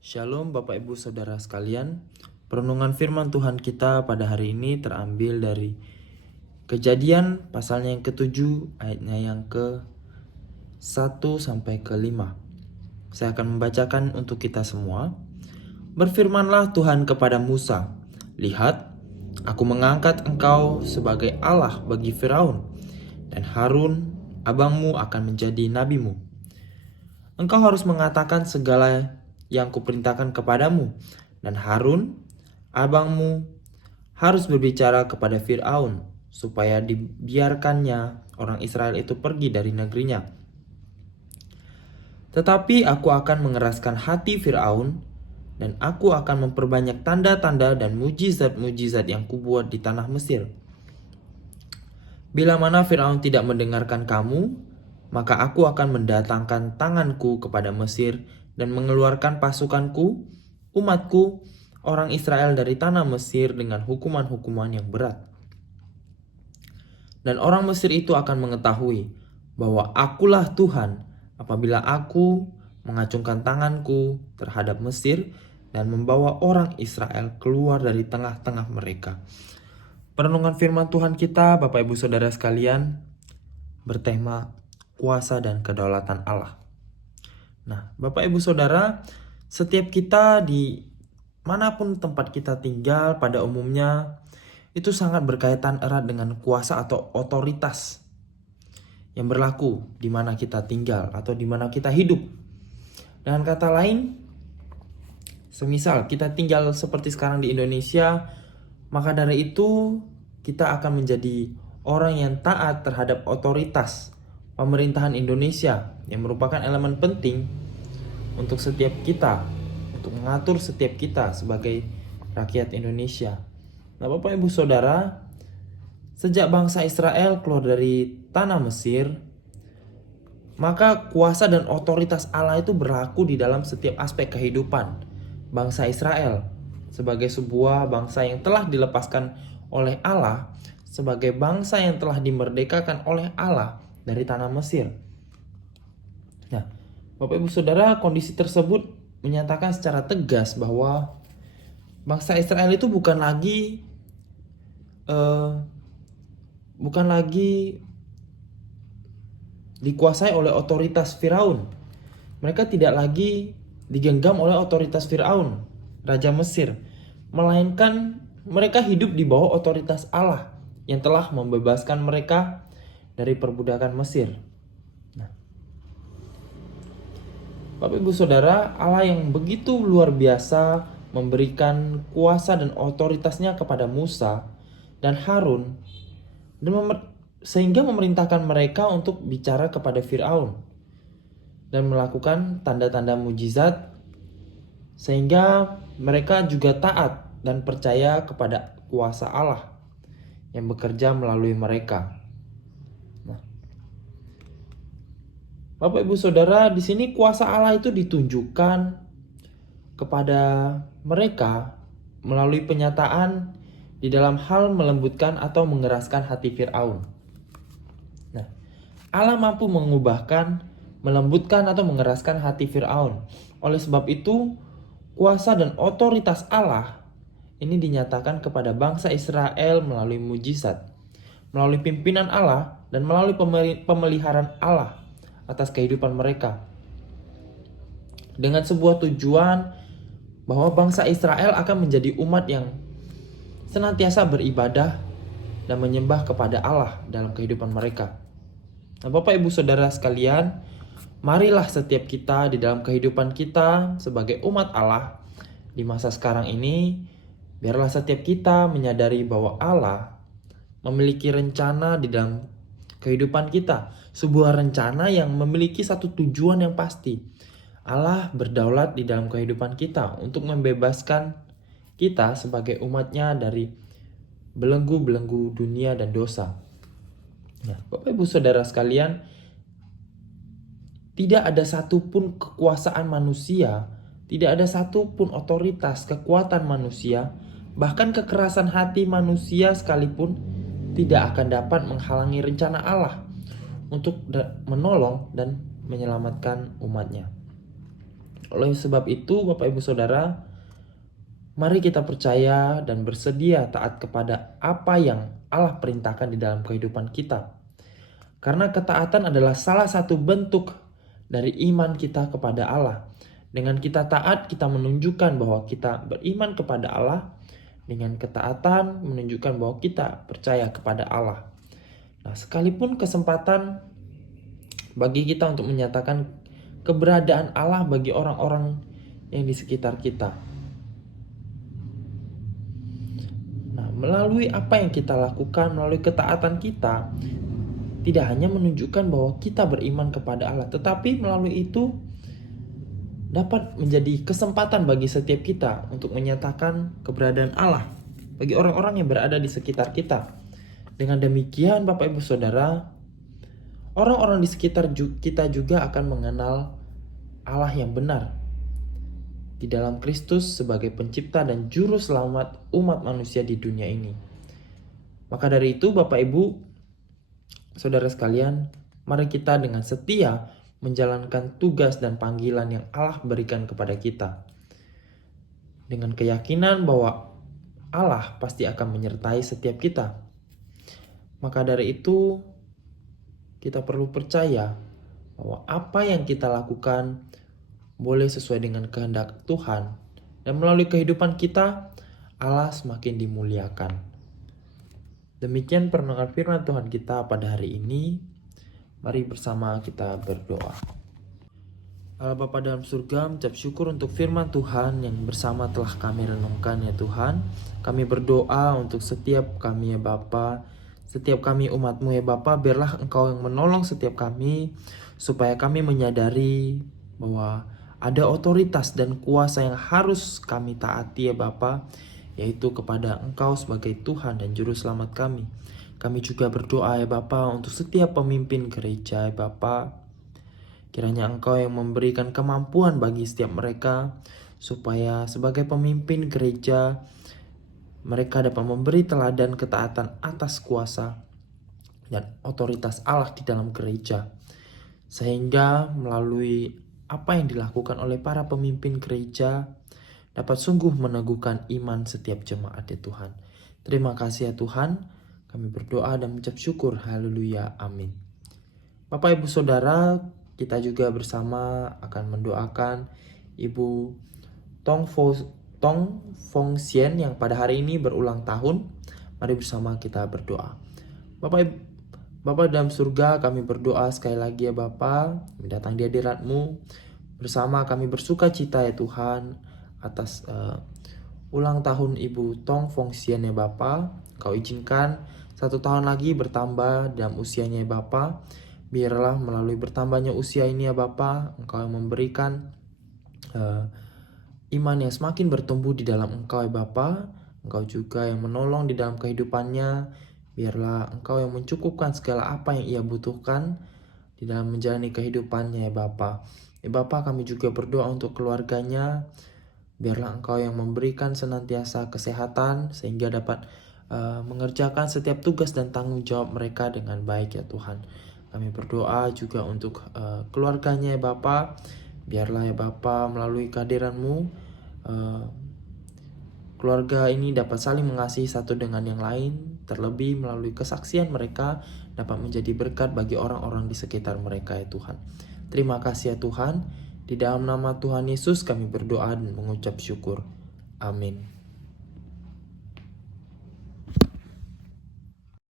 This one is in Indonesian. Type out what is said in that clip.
Shalom Bapak Ibu Saudara sekalian. Perenungan firman Tuhan kita pada hari ini terambil dari Kejadian pasalnya yang ke-7 ayatnya yang ke-1 sampai ke-5. Saya akan membacakan untuk kita semua. Berfirmanlah Tuhan kepada Musa, "Lihat, aku mengangkat engkau sebagai Allah bagi Firaun, dan Harun abangmu akan menjadi nabimu. Engkau harus mengatakan segala yang kuperintahkan kepadamu, dan Harun, abangmu, harus berbicara kepada Fir'aun, supaya dibiarkannya orang Israel itu pergi dari negerinya. Tetapi aku akan mengeraskan hati Fir'aun, dan aku akan memperbanyak tanda-tanda dan mujizat-mujizat yang kubuat di tanah Mesir. Bila mana Fir'aun tidak mendengarkan kamu, maka aku akan mendatangkan tanganku kepada Mesir dan mengeluarkan pasukanku, umatku, orang Israel dari tanah Mesir dengan hukuman-hukuman yang berat. Dan orang Mesir itu akan mengetahui bahwa akulah Tuhan apabila aku mengacungkan tanganku terhadap Mesir dan membawa orang Israel keluar dari tengah-tengah mereka." Perenungan firman Tuhan kita, Bapak Ibu Saudara sekalian, bertema kuasa dan kedaulatan Allah. Nah, Bapak Ibu Saudara, setiap kita di manapun tempat kita tinggal pada umumnya itu sangat berkaitan erat dengan kuasa atau otoritas yang berlaku di mana kita tinggal atau di mana kita hidup. Dengan kata lain, semisal kita tinggal seperti sekarang di Indonesia, maka dari itu kita akan menjadi orang yang taat terhadap otoritas pemerintahan Indonesia yang merupakan elemen penting untuk setiap kita, untuk mengatur setiap kita sebagai rakyat Indonesia. Nah, Bapak Ibu Saudara, sejak bangsa Israel keluar dari tanah Mesir, maka kuasa dan otoritas Allah itu berlaku di dalam setiap aspek kehidupan bangsa Israel sebagai sebuah bangsa yang telah dilepaskan oleh Allah, sebagai bangsa yang telah dimerdekakan oleh Allah dari tanah Mesir. Nah, Bapak Ibu Saudara, kondisi tersebut menyatakan secara tegas bahwa bangsa Israel itu bukan lagi dikuasai oleh otoritas Firaun. Mereka tidak lagi digenggam oleh otoritas Firaun, raja Mesir, melainkan mereka hidup di bawah otoritas Allah yang telah membebaskan mereka dari perbudakan Mesir. Nah, Bapak Ibu Saudara, Allah yang begitu luar biasa memberikan kuasa dan otoritasnya kepada Musa dan Harun, sehingga memerintahkan mereka untuk bicara kepada Fir'aun dan melakukan tanda-tanda mujizat, sehingga mereka juga taat dan percaya kepada kuasa Allah yang bekerja melalui mereka. Nah, Bapak Ibu Saudara, di sini kuasa Allah itu ditunjukkan kepada mereka melalui penyataan di dalam hal melembutkan atau mengeraskan hati Fir'aun. Nah, Allah mampu mengubahkan, melembutkan atau mengeraskan hati Fir'aun. Oleh sebab itu, kuasa dan otoritas Allah ini dinyatakan kepada bangsa Israel melalui mujizat, melalui pimpinan Allah, dan melalui pemeliharaan Allah atas kehidupan mereka. Dengan sebuah tujuan bahwa bangsa Israel akan menjadi umat yang senantiasa beribadah dan menyembah kepada Allah dalam kehidupan mereka. Nah, Bapak Ibu Saudara sekalian, marilah setiap kita di dalam kehidupan kita sebagai umat Allah di masa sekarang ini, biarlah setiap kita menyadari bahwa Allah memiliki rencana di dalam kehidupan kita. Sebuah rencana yang memiliki satu tujuan yang pasti. Allah berdaulat di dalam kehidupan kita untuk membebaskan kita sebagai umatnya dari belenggu-belenggu dunia dan dosa. Nah, Bapak Ibu Saudara sekalian, tidak ada satupun kekuasaan manusia, tidak ada satupun otoritas, kekuatan manusia, bahkan kekerasan hati manusia sekalipun tidak akan dapat menghalangi rencana Allah untuk menolong dan menyelamatkan umatnya. Oleh sebab itu, Bapak Ibu Saudara, mari kita percaya dan bersedia taat kepada apa yang Allah perintahkan di dalam kehidupan kita. Karena ketaatan adalah salah satu bentuk dari iman kita kepada Allah. Dengan kita taat, kita menunjukkan bahwa kita beriman kepada Allah. Dengan ketaatan, menunjukkan bahwa kita percaya kepada Allah. Nah, sekalipun kesempatan bagi kita untuk menyatakan keberadaan Allah bagi orang-orang yang di sekitar kita. Nah, melalui apa yang kita lakukan, melalui ketaatan kita, tidak hanya menunjukkan bahwa kita beriman kepada Allah, tetapi melalui itu dapat menjadi kesempatan bagi setiap kita untuk menyatakan keberadaan Allah bagi orang-orang yang berada di sekitar kita. Dengan demikian, Bapak Ibu Saudara, orang-orang di sekitar kita juga akan mengenal Allah yang benar di dalam Kristus sebagai pencipta dan juru selamat umat manusia di dunia ini. Maka dari itu, Bapak Ibu Saudara sekalian, mari kita dengan setia menjalankan tugas dan panggilan yang Allah berikan kepada kita. Dengan keyakinan bahwa Allah pasti akan menyertai setiap kita. Maka dari itu, kita perlu percaya bahwa apa yang kita lakukan boleh sesuai dengan kehendak Tuhan. Dan melalui kehidupan kita, Allah semakin dimuliakan. Demikian perenungan firman Tuhan kita pada hari ini. Mari bersama kita berdoa. Allah Bapa dalam surga, mengucap syukur untuk firman Tuhan yang bersama telah kami renungkan ya Tuhan. Kami berdoa untuk setiap kami ya Bapa, setiap kami umat-Mu ya Bapa, biarlah Engkau yang menolong setiap kami, supaya kami menyadari bahwa ada otoritas dan kuasa yang harus kami taati ya Bapa, yaitu kepada Engkau sebagai Tuhan dan Juru Selamat kami. Kami juga berdoa ya Bapa untuk setiap pemimpin gereja ya Bapa. Kiranya Engkau yang memberikan kemampuan bagi setiap mereka, supaya sebagai pemimpin gereja, mereka dapat memberi teladan ketaatan atas kuasa dan otoritas Allah di dalam gereja. Sehingga melalui apa yang dilakukan oleh para pemimpin gereja, dapat sungguh meneguhkan iman setiap jemaat ya Tuhan. Terima kasih ya Tuhan. Kami berdoa dan mengucap syukur. Haleluya. Amin. Bapak Ibu Saudara, kita juga bersama akan mendoakan Ibu Tong Fong Sien yang pada hari ini berulang tahun. Mari bersama kita berdoa. Bapak dalam surga, kami berdoa sekali lagi ya Bapa, kami datang di hadirat-Mu. Bersama kami bersuka cita ya Tuhan atas ulang tahun Ibu Tong Fong Sien ya Bapa. Kau izinkan 1 tahun lagi bertambah dalam usianya ya Bapa. Biarlah melalui bertambahnya usia ini ya Bapa, Engkau yang memberikan iman yang semakin bertumbuh di dalam Engkau ya Bapa. Engkau juga yang menolong di dalam kehidupannya. Biarlah Engkau yang mencukupkan segala apa yang ia butuhkan di dalam menjalani kehidupannya ya Bapa. Ya Bapa, kami juga berdoa untuk keluarganya. Biarlah Engkau yang memberikan senantiasa kesehatan sehingga dapat mengerjakan setiap tugas dan tanggung jawab mereka dengan baik ya Tuhan. Kami berdoa juga untuk keluarganya ya Bapa. Biarlah ya Bapa melalui kehadiran-Mu, keluarga ini dapat saling mengasihi satu dengan yang lain. Terlebih melalui kesaksian mereka dapat menjadi berkat bagi orang-orang di sekitar mereka ya Tuhan. Terima kasih ya Tuhan. Di dalam nama Tuhan Yesus kami berdoa dan mengucap syukur. Amin.